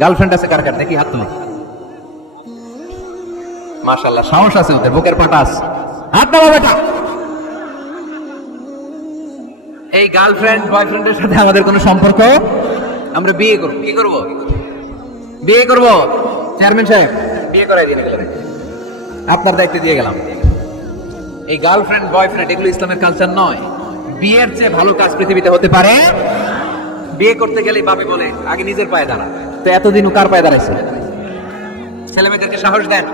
Girlfriend আছে কার কার? দেখি হাত তুলি। মাশাল্লাহ সাহস আছে ওদের, বুকের পাটাস হাত দাও বেটা। এই গার্লফ্রেন্ড বয়ফ্রেন্ডের সাথে আমাদের কোনো সম্পর্ক? আমরা বিয়ে করব। কি করব? বিয়ে করব। চেয়ারম্যান সাহেব, বিয়ে করাই দিন আপনার দায়িত্ব দিয়ে গেলাম। এই গার্লফ্রেন্ড বয়ফ্রেন্ড এগুলো ইসলামের কালচার নয়। বিয়ের চেয়ে ভালো কাজ পৃথিবীতে হতে পারে। বিয়ে করতে গেলে বাপে বলে, আগে নিজের পায়ে দাঁড়া। তো এতদিন কার পায়ে দাঁড়াইছে? ছেলে মেয়েদেরকে সাহস দেন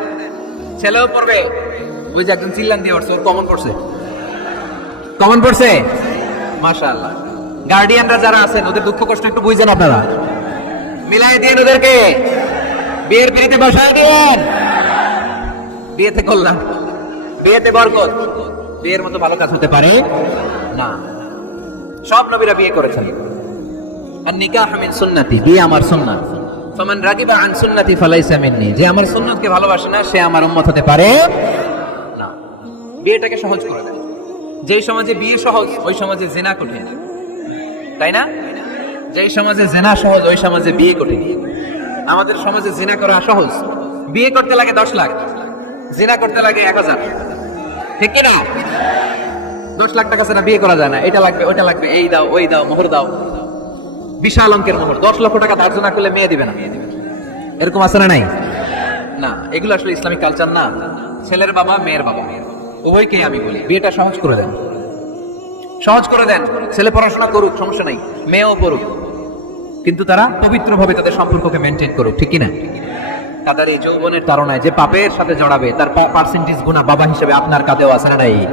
ছেলেও পড়বে। ওই যে একজন চিল্লান দিয়ে উঠছে ওর কমন পড়ছে। কমন পড়ছে? মাশাআল্লাহ। গার্ডিয়ানরা যারা আছেন ওদের দুঃখ কষ্ট একটু বুঝছেন আপনারা। মিলাই দিন ওদেরকে। বিয়ের পিড়িতে বসায় দিন বিয়েতে করলাম বিয়েতে বরকত। বিয়ের মতো ভালো কাজ হতে পারে? না। সব নবীরা বিয়ে করেছেন। আর নিকাহ মিন সুন্নতি বিয়ে আমার সুন্নাত। ফামান রাগিবা আন সুন্নতি ফালাইসা মিন্নি। যে আমার সুন্নাতকে ভালোবাসে না, সে আমার উম্মত হতে পারে না। বিয়েটাকে সহজ করে দেয় যেই সমাজে বিয়ে সহজ, ওই সমাজে জেনা কঠিন। তাই না? যেই সমাজে জেনা সহজ, ওই সমাজে বিয়ে কঠিন। আমাদের সমাজে জেনা করা সহজ। বিয়ে করতে লাগে দশ লাখ। জেনা করতে লাগে এক হাজার। ঠিক কিনা? দশ লাখ টাকা ছাড়া বিয়ে করা যায় না। এটা লাগবে, ওইটা লাগবে, এই দাও, ওই দাও, মোহর দাও। বিশাল অঙ্কের মোহর দশ লক্ষ টাকা ধার্য না করলে মেয়ে দিবে না। এরকম আছে না নাই? না এগুলো আসলে ইসলামিক কালচার না। ছেলের বাবা মেয়ের বাবা। উভয়কেই আমি বলি। বিয়েটা সহজ করে দেন। সহজ করে দেন। ছেলে পড়াশোনা করুক সমস্যা নাই। মেয়েও পড়ুক। কিন্তু তারা পবিত্রভাবে তাদের সম্পর্ককে মেনটেন করুক ঠিক কিনা? তাদের এই যৌবনের তারণায় যে পাপের সাথে জড়াবে তার পার্সেন্টেজ গুণা বাবা হিসেবে আপনার কাঁধেও আছে না নাই?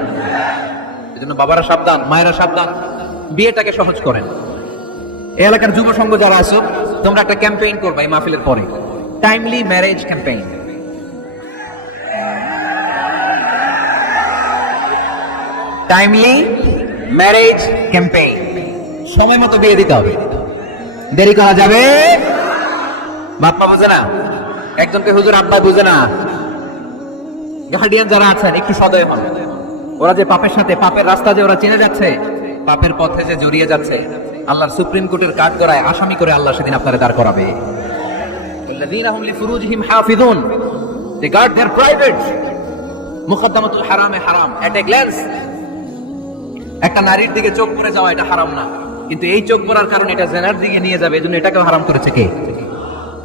এজন্য বাবারা সাবধান মায়েরা সাবধান। বিয়েটাকে সহজ করেন। এলাকার যুব সংঘ যারা আছো, তোমরা একটা ক্যাম্পেইন করবে এই মাহফিলের পরে। Timely marriage campaign timely marriage campaign সময় মতো বিয়ে দিতে হবে। দেরি করা যাবে? বাপ্পা বুঝে না? একজনকে হুজুর আব্বা বুঝে না? গার্ডিয়ান যারা আছেন, একটু সদয় হন। ওরা যে পাপের সাথে, পাপের রাস্তা যে ওরা চিনে যাচ্ছে, পাপের পথে যে জড়িয়ে যাচ্ছে আল্লাহর সুপ্রিম কোর্টের কাঠ করায় আসামি করে আল্লাহ সেদিন আপনারা দাঁড় করাবে। They guard their privates. মুখাদ্দামাতুল হারামে হারাম এট এ গ্ল্যান্স একটা নারীর দিকে চোখ পড়ে যাওয়া এটা হারাম না। কিন্তু এই চোখ পড়ার কারণে এটা জেনার দিকে নিয়ে যাবে, এজন্য এটাকে হারাম করেছে কে?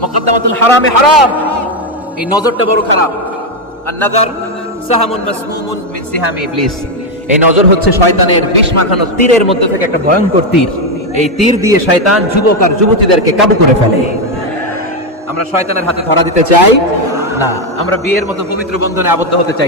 মুকাদ্দামাতুল হারামে হারাম। এই নজরটা বড় খারাপ। আর নাজার সাহামুন মাসমুমুন মিন সিহামি ইবলিস। এই নজর হচ্ছে শয়তানের বিষ মাখানো তীরের মধ্যে থেকে একটা ভয়ঙ্কর তীর। এই তীর দিয়ে শয়তান যুবক আর যুবতীদেরকে কাবু করে ফেলে। আমরা শয়তানের হাতে ধরা দিতে চাই। না, আমরা বিয়ের মতো পবিত্র বন্ধনে আবদ্ধ হতে চাই।